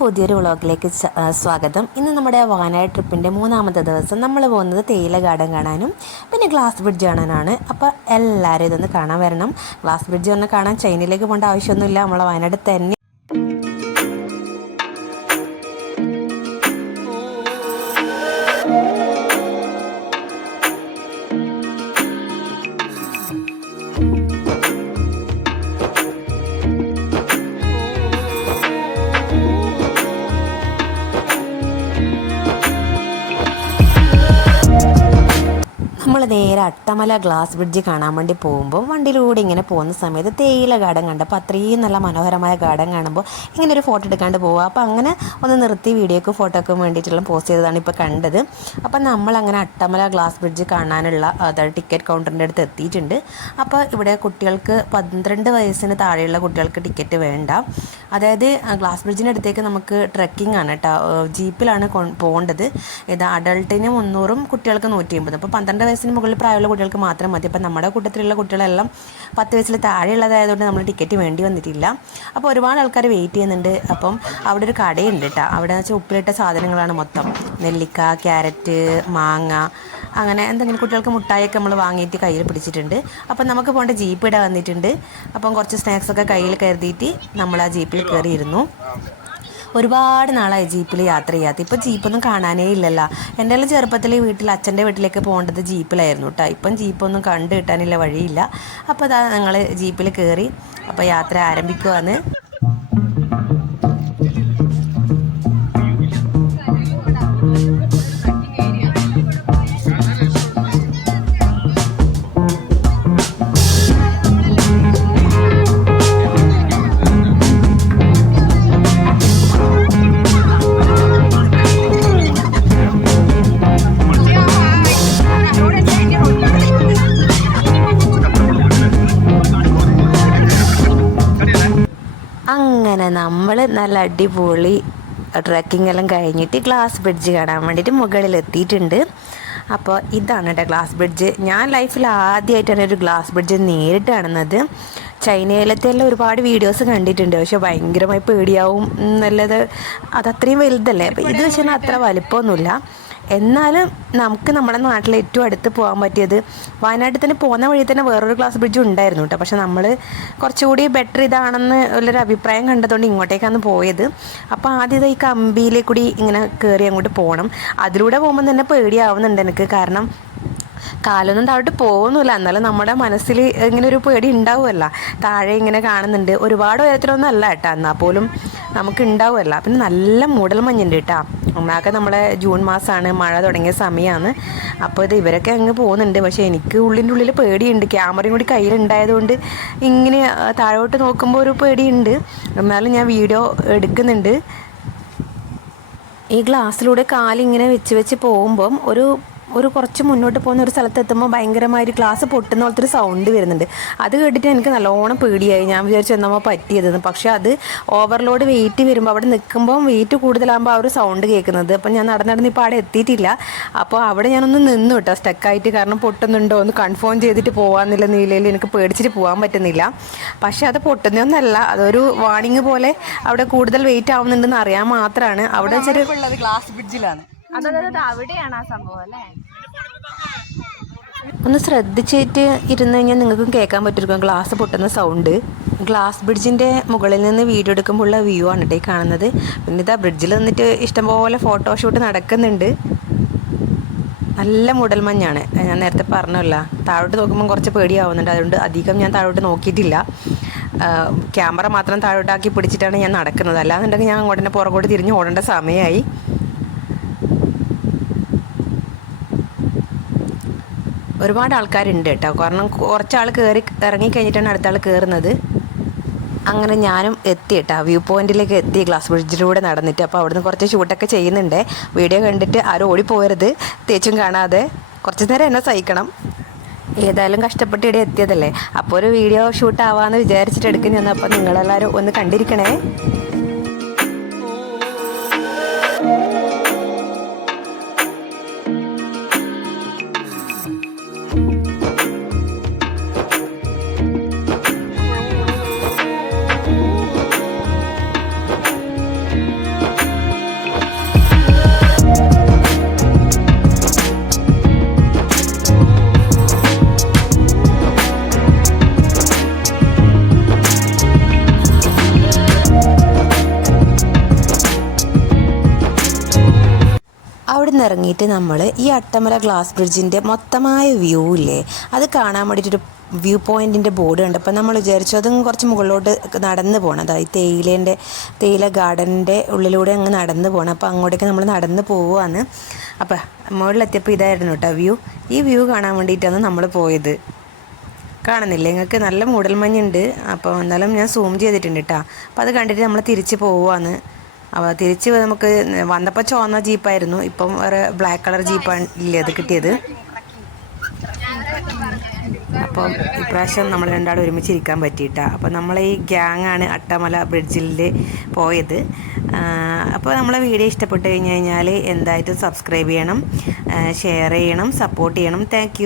പുതിയൊരു വ്ളോഗിലേക്ക് സ്വാഗതം. ഇന്ന് നമ്മുടെ വയനാട് ട്രിപ്പിൻ്റെ മൂന്നാമത്തെ ദിവസം നമ്മൾ പോകുന്നത് തേയില ഗാർഡൻ കാണാനും പിന്നെ ഗ്ലാസ് ബ്രിഡ്ജ് കാണാനാണ്. അപ്പോൾ എല്ലാവരും ഇതൊന്ന് കാണാൻ വരണം. ഗ്ലാസ് ബ്രിഡ്ജ് ഒന്ന് കാണാൻ ചൈനയിലേക്ക് പോകേണ്ട ആവശ്യമൊന്നുമില്ല, നമ്മളെ വയനാട് തന്നെ. നമ്മൾ നേരെ അട്ടമല ഗ്ലാസ് ബ്രിഡ്ജ് കാണാൻ വേണ്ടി പോകുമ്പോൾ വണ്ടിയിലൂടെ ഇങ്ങനെ പോകുന്ന സമയത്ത് തേയില ഗാർഡൻ കണ്ടപ്പോൾ അത്രയും നല്ല മനോഹരമായ ഗാർഡൻ കാണുമ്പോൾ ഇങ്ങനെ ഒരു ഫോട്ടോ എടുക്കാണ്ട് പോവുക. അപ്പോൾ അങ്ങനെ ഒന്ന് നിർത്തി വീഡിയോക്കും ഫോട്ടോക്കും വേണ്ടിയിട്ടുള്ള പോസ്റ്റ് ചെയ്തതാണ് ഇപ്പോൾ കണ്ടത്. അപ്പം നമ്മളങ്ങനെ അട്ടമല ഗ്ലാസ് ബ്രിഡ്ജ് കാണാനുള്ള അതായത് ടിക്കറ്റ് കൗണ്ടറിൻ്റെ അടുത്ത് എത്തിയിട്ടുണ്ട്. അപ്പോൾ ഇവിടെ കുട്ടികൾക്ക് 12 വയസ്സിന് താഴെയുള്ള കുട്ടികൾക്ക് ടിക്കറ്റ് വേണ്ട. അതായത് ഗ്ലാസ് ബ്രിഡ്ജിൻ്റെ അടുത്തേക്ക് നമുക്ക് ട്രെക്കിംഗ് ആണ് കേട്ടോ, ജീപ്പിലാണ് പോകേണ്ടത്. ഇത് അഡൾട്ടിന് 300 കുട്ടികൾക്ക് 150. അപ്പോൾ 12 വയസ്സിന് മുകളിൽ പ്രായമുള്ള കുട്ടികൾക്ക് മാത്രം മതി. അപ്പം നമ്മുടെ കൂട്ടത്തിലുള്ള കുട്ടികളെല്ലാം 10 വയസ്സിൽ താഴെയുള്ളതായതുകൊണ്ട് നമ്മൾ ടിക്കറ്റ് വേണ്ടി വന്നിട്ടില്ല. അപ്പോൾ ഒരുപാട് ആൾക്കാർ വെയിറ്റ് ചെയ്യുന്നുണ്ട്. അപ്പം അവിടെ ഒരു കടയുണ്ട് കേട്ടോ. അവിടെ വെച്ചാൽ ഉപ്പിലിട്ട സാധനങ്ങളാണ് മൊത്തം, നെല്ലിക്ക, ക്യാരറ്റ്, മാങ്ങ, അങ്ങനെ എന്തെങ്കിലും കുട്ടികൾക്ക് മുട്ടായൊക്കെ നമ്മൾ വാങ്ങിയിട്ട് കയ്യിൽ പിടിച്ചിട്ടുണ്ട്. അപ്പം നമുക്ക് പോകേണ്ട ജീപ്പ് ഇടാൻ വന്നിട്ടുണ്ട്. അപ്പം കുറച്ച് സ്നാക്സൊക്കെ കയ്യിൽ കരുതിയിട്ട് നമ്മൾ ആ ജീപ്പിൽ കയറിയിരുന്നു. ഒരുപാട് നാളായി ജീപ്പിൽ യാത്ര ചെയ്യാത്ത. ഇപ്പോൾ ജീപ്പൊന്നും കാണാനേ ഇല്ലല്ലോ. എൻ്റെ എല്ലാം ചെറുപ്പത്തിൽ അച്ഛൻ്റെ വീട്ടിലേക്ക് പോകേണ്ടത് ജീപ്പിലായിരുന്നു കേട്ടോ. ഇപ്പം ജീപ്പൊന്നും കണ്ടു കിട്ടാനില്ല, വഴിയില്ല. അപ്പോൾ അതാ ഞങ്ങൾ ജീപ്പിൽ കയറി. അപ്പോൾ യാത്ര ആരംഭിക്കുവാണ്. അങ്ങനെ നമ്മൾ നല്ല അടിപൊളി ട്രക്കിംഗ് എല്ലാം കഴിഞ്ഞിട്ട് ഗ്ലാസ് ബ്രിഡ്ജ് കാണാൻ വേണ്ടിയിട്ട് മുകളിലെത്തിയിട്ടുണ്ട്. അപ്പോൾ ഇതാണ് കേട്ടോ ഗ്ലാസ് ബ്രിഡ്ജ്. ഞാൻ ലൈഫിൽ ആദ്യമായിട്ടാണ് ഒരു ഗ്ലാസ് ബ്രിഡ്ജ് നേരിട്ട് കാണുന്നത്. ചൈനയിലത്തെല്ലാം ഒരുപാട് വീഡിയോസ് കണ്ടിട്ടുണ്ട്, പക്ഷെ ഭയങ്കരമായി പേടിയാവും നല്ലത്, അതത്രയും വലുതല്ലേ. അപ്പോൾ ഇത് വെച്ചാൽ അത്ര വലിപ്പമൊന്നുമില്ല. എന്നാലും നമുക്ക് നമ്മുടെ നാട്ടിൽ ഏറ്റവും അടുത്ത് പോകാൻ പറ്റിയത് വയനാട്ടിൽ തന്നെ പോകുന്ന വഴി തന്നെ വേറൊരു ഗ്ലാസ് ബ്രിഡ്ജ് ഉണ്ടായിരുന്നു കേട്ടോ. പക്ഷെ നമ്മൾ കുറച്ചുകൂടി ബെറ്റർ ഇതാണെന്ന് ഉള്ളൊരു അഭിപ്രായം കണ്ടതുകൊണ്ട് ഇങ്ങോട്ടേക്കാണ് പോയത്. അപ്പോൾ ആദ്യം ഈ കമ്പിയിലേക്ക് കൂടി ഇങ്ങനെ കയറി അങ്ങോട്ട് പോകണം. അതിലൂടെ പോകുമ്പോൾ തന്നെ പേടിയാവുന്നുണ്ട് എനിക്ക്, കാരണം കാലൊന്നും താഴോട്ട് പോകുന്നില്ല, എന്നാലും നമ്മുടെ മനസ്സിൽ ഇങ്ങനെ ഒരു പേടി ഉണ്ടാവുമല്ല. താഴെ ഇങ്ങനെ കാണുന്നുണ്ട്, ഒരുപാട് ഉയരത്തിലൊന്നും അല്ല കേട്ടോ, എന്നാൽ പോലും നമുക്ക് ഉണ്ടാവുമല്ല. പിന്നെ നല്ല മൂടൽ മഞ്ഞുണ്ട് കേട്ടോ. ഒന്നാകെ നമ്മളെ ജൂൺ മാസമാണ്, മഴ തുടങ്ങിയ സമയമാണ്. അപ്പോൾ ഇത് ഇവരൊക്കെ അങ്ങ് പോകുന്നുണ്ട്. പക്ഷേ എനിക്ക് ഉള്ളിൻ്റെ ഉള്ളിൽ പേടിയുണ്ട്. ക്യാമറയും കൂടി കയ്യിലുണ്ടായതുകൊണ്ട് ഇങ്ങനെ താഴോട്ട് നോക്കുമ്പോൾ ഒരു പേടിയുണ്ട്. എന്നാലും ഞാൻ വീഡിയോ എടുക്കുന്നുണ്ട്. ഈ ഗ്ലാസ്സിലൂടെ കാലിങ്ങനെ വെച്ച് പോകുമ്പം ഒരു കുറച്ച് മുന്നോട്ട് പോകുന്ന ഒരു സ്ഥലത്ത് എത്തുമ്പോൾ ഭയങ്കരമായിട്ട് ഗ്ലാസ് പൊട്ടുന്ന പോലത്തെ ഒരു സൗണ്ട് വരുന്നുണ്ട്. അത് കേട്ടിട്ട് എനിക്ക് നല്ലോണം പേടിയായി. ഞാൻ വിചാരിച്ചു എന്നപ്പോൾ പറ്റിയതെന്ന്. പക്ഷേ അത് ഓവർലോഡ് വെയിറ്റ് വരുമ്പോൾ അവിടെ നിൽക്കുമ്പോൾ വെയിറ്റ് കൂടുതലാകുമ്പോൾ ആ ഒരു സൗണ്ട് കേൾക്കുന്നത്. അപ്പം ഞാൻ നടന്ന് ഇപ്പോൾ അവിടെ എത്തിയിട്ടില്ല. അപ്പോൾ അവിടെ ഞാനൊന്ന് നിന്നു കേട്ടോ, സ്റ്റക്കായിട്ട്. കാരണം പൊട്ടുന്നുണ്ടോ ഒന്ന് കൺഫേം ചെയ്തിട്ട് പോകാമെന്നുള്ള നിലയിൽ എനിക്ക് പേടിച്ചിട്ട് പോകാൻ പറ്റുന്നില്ല. പക്ഷേ അത് പൊട്ടുന്നൊന്നല്ല, അതൊരു വാണിംഗ് പോലെ അവിടെ കൂടുതൽ വെയിറ്റ് ആവുന്നുണ്ടെന്ന് അറിയാൻ മാത്രമാണ്. അവിടെ ചെറിയ ഗ്ലാസ് ബ്രിഡ്ജിലാണ്. അവിടെയാണ് ആ സംഭവം അല്ലേ. ഒന്ന് ശ്രദ്ധിച്ചിട്ട് ഇരുന്ന് കഴിഞ്ഞാൽ നിങ്ങൾക്കും കേൾക്കാൻ പറ്റും ഗ്ലാസ് പൊട്ടുന്ന സൗണ്ട്. ഗ്ലാസ് ബ്രിഡ്ജിൻ്റെ മുകളിൽ നിന്ന് വീഡിയോ എടുക്കുമ്പോൾ ഉള്ള വ്യൂ ആണ് കേട്ടോ കാണുന്നത്. പിന്നെ ഇതാ ബ്രിഡ്ജിൽ നിന്നിട്ട് ഇഷ്ടംപോലെ ഫോട്ടോഷൂട്ട് നടക്കുന്നുണ്ട്. നല്ല മൂടൽമഞ്ഞാണ്, ഞാൻ നേരത്തെ പറഞ്ഞല്ല. താഴോട്ട് നോക്കുമ്പോൾ കുറച്ച് പേടിയാവുന്നുണ്ട്, അതുകൊണ്ട് അധികം ഞാൻ താഴോട്ട് നോക്കിയിട്ടില്ല. ക്യാമറ മാത്രം താഴോട്ടാക്കി പിടിച്ചിട്ടാണ് ഞാൻ നടക്കുന്നത്. അല്ലാന്നുണ്ടെങ്കിൽ ഞാൻ അങ്ങോട്ട് തന്നെ പുറകോട്ട് തിരിഞ്ഞ് ഓടേണ്ട സമയമായി. ഒരുപാട് ആൾക്കാരുണ്ട് കേട്ടോ, കാരണം കുറച്ചാൾ കയറി ഇറങ്ങിക്കഴിഞ്ഞിട്ടാണ് അടുത്ത ആൾ കയറുന്നത്. അങ്ങനെ ഞാനും എത്തി കേട്ടോ, വ്യൂ പോയിന്റിലേക്ക് എത്തി ഗ്ലാസ് ബ്രിഡ്ജിലൂടെ നടന്നിട്ട്. അപ്പോൾ അവിടുന്ന് കുറച്ച് ഷൂട്ടൊക്കെ ചെയ്യുന്നുണ്ട്. വീഡിയോ കണ്ടിട്ട് ആരും ഓടിപ്പോകരുത്, തേച്ചും കാണാതെ കുറച്ച് നേരം എന്നെ സഹിക്കണം. ഏതായാലും കഷ്ടപ്പെട്ട് ഇവിടെ എത്തിയതല്ലേ, അപ്പോൾ ഒരു വീഡിയോ ഷൂട്ട് ആവാമെന്ന് വിചാരിച്ചിട്ട് എടുക്കുന്നതാണ്. അപ്പോൾ നിങ്ങളെല്ലാവരും ഒന്ന് കണ്ടിരിക്കണേ. അവിടെ നിന്ന് ഇറങ്ങിയിട്ട് നമ്മൾ ഈ അട്ടമല ഗ്ലാസ് ബ്രിഡ്ജിൻ്റെ മൊത്തമായ വ്യൂ ഇല്ലേ, അത് കാണാൻ വേണ്ടിയിട്ടൊരു വ്യൂ പോയിൻറ്റിൻ്റെ ബോർഡ് കണ്ടപ്പോൾ നമ്മൾ വിചാരിച്ചു അതും കുറച്ച് മുകളിലോട്ട് നടന്ന് പോകണം. അതായത് തേയില ഗാർഡൻ്റെ ഉള്ളിലൂടെ അങ്ങ് നടന്ന് പോകണം. അപ്പോൾ അങ്ങോട്ടേക്ക് നമ്മൾ നടന്ന് പോവുകയാണ്. അപ്പോൾ മുകളിലെത്തിയപ്പോൾ ഇതായിരുന്നു കേട്ടോ വ്യൂ. ഈ വ്യൂ കാണാൻ വേണ്ടിയിട്ടാണ് നമ്മൾ പോയത്. കാണുന്നില്ലേ നിങ്ങൾക്ക്? നല്ല മൂടൽമഞ്ഞുണ്ട്. അപ്പോൾ എന്നാലും ഞാൻ സൂം ചെയ്തിട്ടുണ്ട് കേട്ടോ. അപ്പോൾ അത് കണ്ടിട്ട് നമ്മൾ തിരിച്ച് പോവുകയാണ്. അപ്പോൾ തിരിച്ച് നമുക്ക് വന്നപ്പോൾ ചുവന്ന ജീപ്പായിരുന്നു, ഇപ്പം വേറെ ബ്ലാക്ക് കളർ ജീപ്പാണ് ഇല്ലേ അത് കിട്ടിയത്. അപ്പോൾ ഇപ്രാവശ്യം നമ്മൾ രണ്ടാളും ഒരുമിച്ചിരിക്കാൻ പറ്റിയിട്ടാ. അപ്പോൾ നമ്മൾ ഈ ഗ്യാങ്ങാണ് അട്ടമല ബ്രിഡ്ജിൽ പോയത്. അപ്പോൾ നമ്മളെ വീഡിയോ ഇഷ്ടപ്പെട്ട് കഴിഞ്ഞാൽ എന്തായിട്ടും സബ്സ്ക്രൈബ് ചെയ്യണം, ഷെയർ ചെയ്യണം, സപ്പോർട്ട് ചെയ്യണം. താങ്ക്